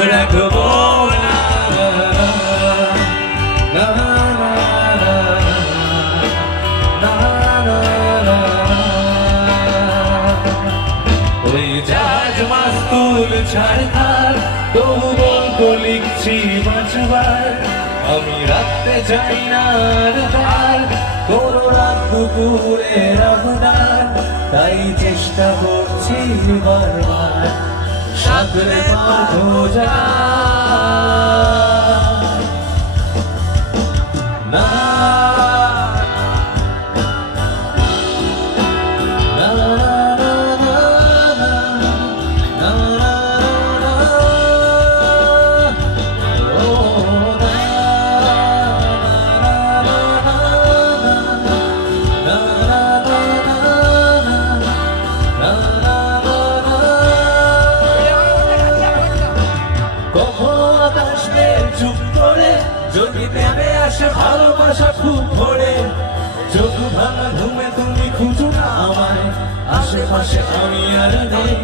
রাখবো না। না, না, না, না, না, না। ওই জাহাজ মাস্তুল ছাড়খার তবু গল্প লিখছি বাঁচবার। আমি রাখতে চাই না আর তার কোনো রাত দুপুরের আবদার, তাই চেষ্টা করছি বারবার সাগরে পার খোঁজা। না, না, না, না, না, না, না, ও না, না, না, না, না। কখনো আকাশ মেঘ চুপ করে যদি নেমে আসে ভালোবাসা খুব ভরে, চোখ ভাঙা ঘুমে তুমি খুঁজো না আমায়, আশেপাশে আমি আর নেই।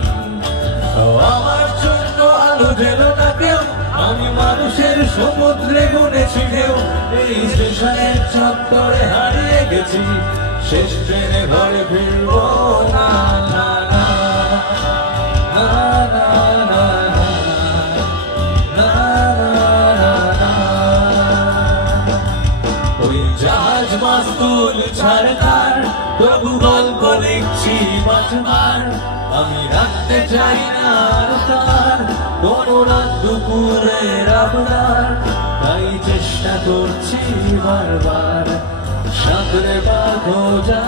আমার জন্য আলো দিল না কেউ, আমি মানুষের সমুদ্রে গুনেছি ঢেউ। এই স্টেশনের চত্বরে হারিয়ে গেছি, শেষ ট্রেনে ঘরে ফিরবো না। না, না, না, না, না, না, না, না। ওই জাহাজ মাস্তুল ছাড়খার তবু গল্প লিখছি বাঁচবার। আমি রাখতে চাই না আর তার কোনো রাত দুপুরের আবদার, তাই চেষ্টা করছি বারবার সাগরে পা খোঁজা।